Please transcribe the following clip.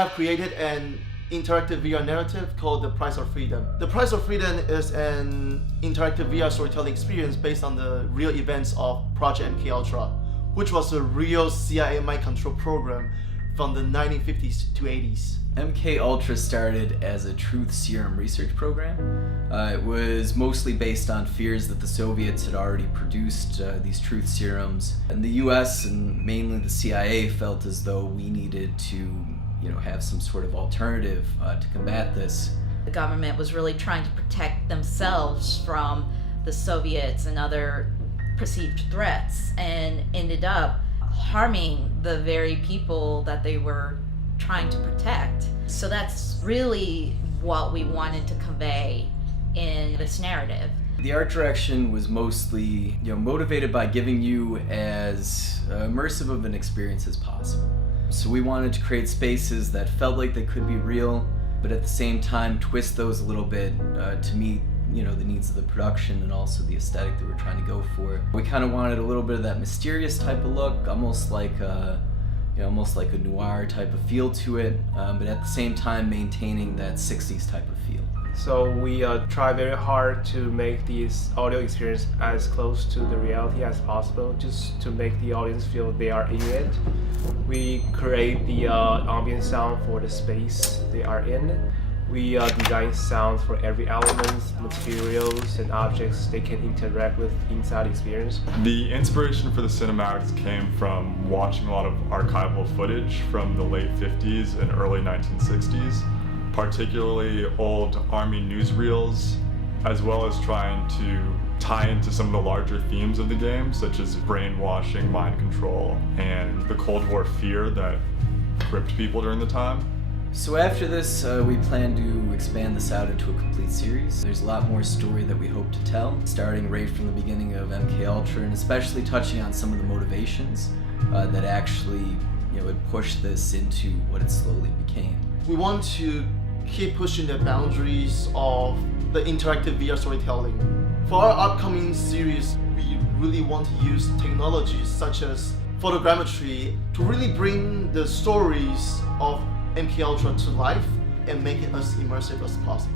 have created an interactive VR narrative called The Price of Freedom. The Price of Freedom is an interactive VR storytelling experience based on the real events of Project MKUltra, which was a real CIA mind control program from the 1950s to 80s. MKUltra started as a truth serum research program. It was mostly based on fears that the Soviets had already produced these truth serums, and the US and mainly the CIA felt as though we needed to have some sort of alternative to combat this. The government was really trying to protect themselves from the Soviets and other perceived threats, and ended up harming the very people that they were trying to protect. So that's really what we wanted to convey in this narrative. The art direction was mostly motivated by giving you as immersive of an experience as possible. So we wanted to create spaces that felt like they could be real, but at the same time twist those a little bit to meet the needs of the production and also the aesthetic that we're trying to go for. We kind of wanted a little bit of that mysterious type of look, almost like a noir type of feel to it, but at the same time maintaining that 60s type of feel. So we try very hard to make this audio experience as close to the reality as possible, just to make the audience feel they are in it. We create the ambient sound for the space they are in. We design sounds for every element, materials, and objects they can interact with inside the experience. The inspiration for the cinematics came from watching a lot of archival footage from the late 50s and early 1960s, particularly old Army newsreels, as well as trying to tie into some of the larger themes of the game, such as brainwashing, mind control, and the Cold War fear that gripped people during the time. So after this, we plan to expand this out into a complete series. There's a lot more story that we hope to tell, starting right from the beginning of MKUltra, and especially touching on some of the motivations that actually would push this into what it slowly became. We want to keep pushing the boundaries of the interactive VR storytelling. For our upcoming series, we really want to use technologies such as photogrammetry to really bring the stories of MKUltra to life and make it as immersive as possible.